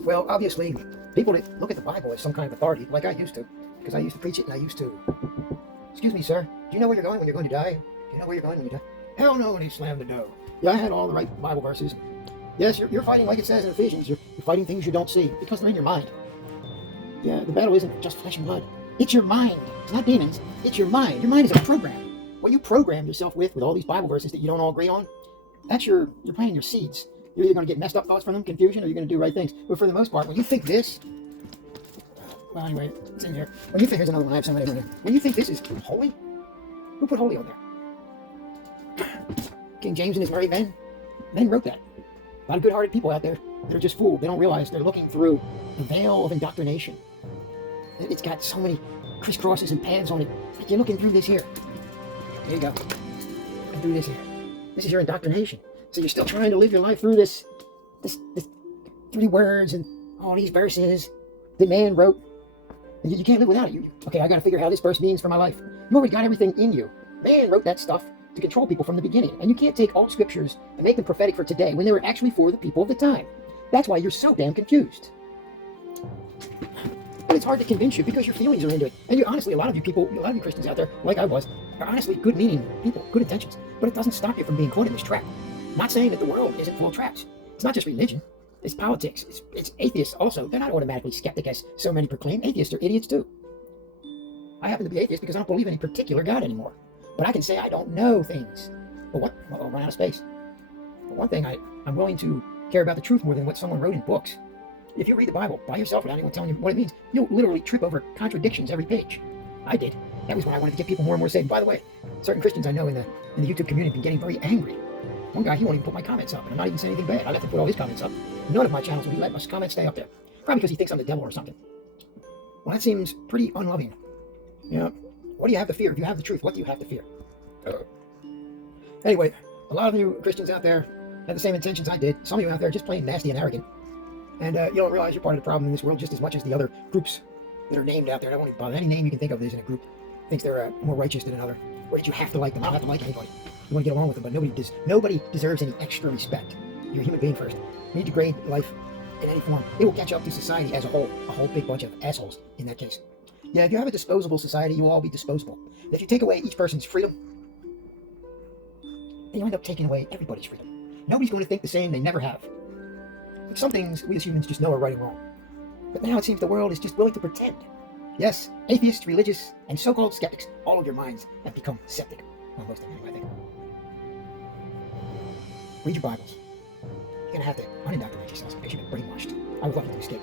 Well, obviously, people that look at the Bible as some kind of authority, like I used to, because I used to preach it and I used to. Excuse me, sir. Do you know where you're going when you're going to die? Do you know where you're going when you die? Hell no, and he slammed the door. Yeah, I had all the right Bible verses. Yes, you're fighting like it says in Ephesians. You're fighting things you don't see because they're in your mind. Yeah, the battle isn't just flesh and blood. It's your mind. It's not demons. It's your mind. Your mind is a program. What you program yourself with all these Bible verses that you don't all agree on, you're planting your seeds. You're either going to get messed up thoughts from them, confusion, or you're going to do right things. But for the most part, when you think this, well, anyway, it's in here. When you think, here's another one, I have so many over here. When you think this is holy, who put holy on there? King James and his merry men wrote that. A lot of good-hearted people out there that are just fooled. They don't realize they're looking through the veil of indoctrination. It's got so many crisscrosses and paths on it. Like you're looking through this here. There you go. Looking through this here. This is your indoctrination. So you're still trying to live your life through this 30 words and all these verses that man wrote. And you can't live without it. Okay, I got to figure out how this verse means for my life. You already got everything in you. Man wrote that stuff to control people from the beginning. And you can't take old scriptures and make them prophetic for today when they were actually for the people of the time. That's why you're so damn confused. But it's hard to convince you because your feelings are into it. And honestly, a lot of you Christians out there, like I was, are honestly good-meaning people, good intentions. But it doesn't stop you from being caught in this trap. I'm not saying that the world isn't full of traps. It's not just religion. It's politics. It's atheists also. They're not automatically skeptic as so many proclaim. Atheists are idiots too. I happen to be atheist because I don't believe in any particular God anymore. But I can say I don't know things. But what? Well, I'll run out of space. But one thing, I'm willing to care about the truth more than what someone wrote in books. If you read the Bible by yourself without anyone telling you what it means, you'll literally trip over contradictions every page. I did. That was when I wanted to get people more and more saved. By the way, certain Christians I know in the YouTube community have been getting very angry. One guy, he won't even put my comments up, and I'm not even saying anything bad. I let him put all his comments up. None of my channels will he let my comments stay up there. Probably because he thinks I'm the devil or something. Well, that seems pretty unloving. You know, what do you have to fear? If you have the truth, what do you have to fear? Anyway, a lot of you Christians out there have the same intentions I did. Some of you out there are just plain nasty and arrogant. And you don't realize you're part of the problem in this world just as much as the other groups that are named out there. I won't even bother. Any name you can think of that is in a group thinks they're more righteous than another. Or did you have to like them? I don't have to like anybody. You want to get along with them, but nobody deserves any extra respect. You're a human being first. You need to grade life in any form. It will catch up to society as a whole big bunch of assholes in that case. Yeah, if you have a disposable society, you will all be disposable. And if you take away each person's freedom, then you end up taking away everybody's freedom. Nobody's going to think the same. They never have. Some things we as humans just know are right and wrong. But now it seems the world is just willing to pretend. Yes, atheists, religious, and so-called skeptics, all of your minds have become septic. Well, most of them, I think. Read your Bibles. You're going to have to unindoctrinate yourselves because you've been brainwashed. I would love you to escape.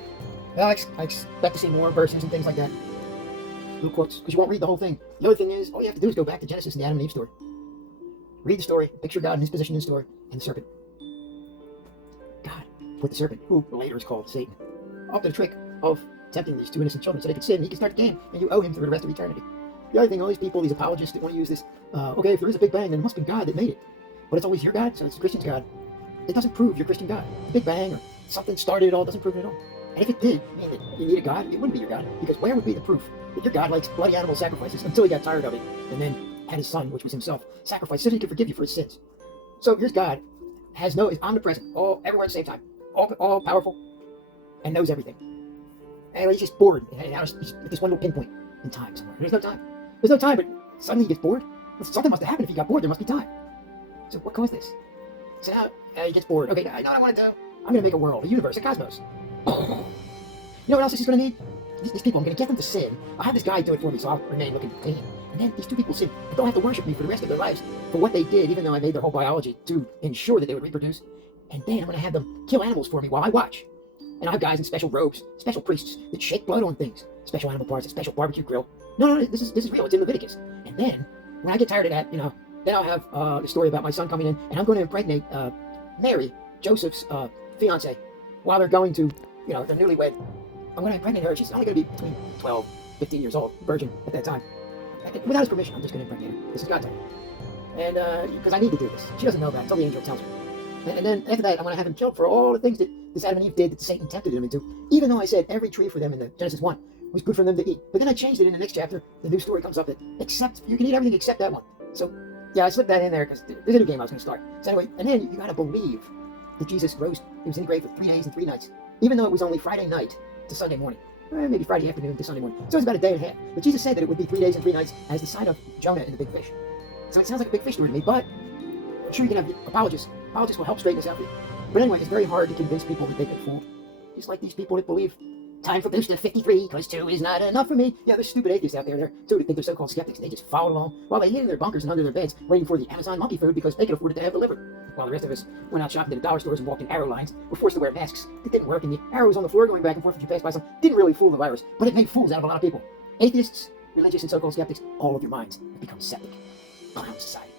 Well, I expect to see more verses and things like that. Little quotes, because you won't read the whole thing. The other thing is, all you have to do is go back to Genesis and the Adam and Eve story. Read the story, picture God in his position in the story, and the serpent. God put the serpent, who later is called Satan, up to the trick of tempting these two innocent children so they could sin, he could start the game, and you owe him for the rest of eternity. The other thing, all these people, these apologists that want to use this, okay, if there is a Big Bang, then it must be God that made it. But it's always your God, so it's the Christian's God. It doesn't prove your Christian God. The Big Bang or something started it all doesn't prove it at all. And if it did mean that you need a God, it wouldn't be your God, because where would be the proof that your God likes bloody animal sacrifices until he got tired of it, and then had his son, which was himself, sacrificed so that he could forgive you for his sins. So here's God, is omnipresent, everywhere at the same time, all powerful, and knows everything. And he's just bored at this one little pinpoint in time somewhere. There's no time, but suddenly he gets bored. Something must have happened if he got bored. There must be time. So what caused this? So now he gets bored. Okay, I know what I want to do. I'm going to make a world, a universe, a cosmos. You know what else this is going to need? These people, I'm going to get them to sin. I'll have this guy do it for me, so I'll remain looking clean. And then these two people sin, but don't have to worship me for the rest of their lives for what they did, even though I made their whole biology to ensure that they would reproduce. And then I'm going to have them kill animals for me while I watch. And I have guys in special robes, special priests that shake blood on things, special animal parts, a special barbecue grill. No, this is real. It's in Leviticus. And then when I get tired of that, then I'll have the story about my son coming in, and I'm going to impregnate Mary, Joseph's fiance, while they're going to, they're newlywed. I'm going to impregnate her. She's only going to be between 12, 15 years old, virgin at that time. Without his permission, I'm just going to impregnate her. This is God's time. And because I need to do this. She doesn't know that until the angel tells her. And then after that, I'm going to have him killed for all the things that this Adam and Eve did that Satan tempted them into. Even though I said every tree for them in the Genesis 1 was good for them to eat. But then I changed it in the next chapter. The new story comes up that you can eat everything except that one. So yeah, I slipped that in there because there's a new game I was going to start. So anyway, and then you got to believe that Jesus rose. He was in the grave for 3 days and 3 nights. even though it was only Friday night to Sunday morning. Maybe Friday afternoon to Sunday morning. So it was about a day and a half. But Jesus said that it would be 3 days and 3 nights as the sign of Jonah and the big fish. So it sounds like a big fish story to me, but I'm sure you can have apologists. Apologists will help straighten this out for you. But anyway, it's very hard to convince people that they've been fooled. Just like these people that believe time for Booster 53, because 2 is not enough for me. Yeah, there's stupid atheists out there. They're so think they're so-called skeptics. They just follow along while they hid in their bunkers and under their beds, waiting for the Amazon monkey food because they could afford it to have delivered. While the rest of us went out shopping to the dollar stores and walked in arrow lines, were forced to wear masks. It didn't work, and the arrows on the floor going back and forth as you passed by some didn't really fool the virus, but it made fools out of a lot of people. Atheists, religious, and so-called skeptics, all of your minds have become septic. Clown society.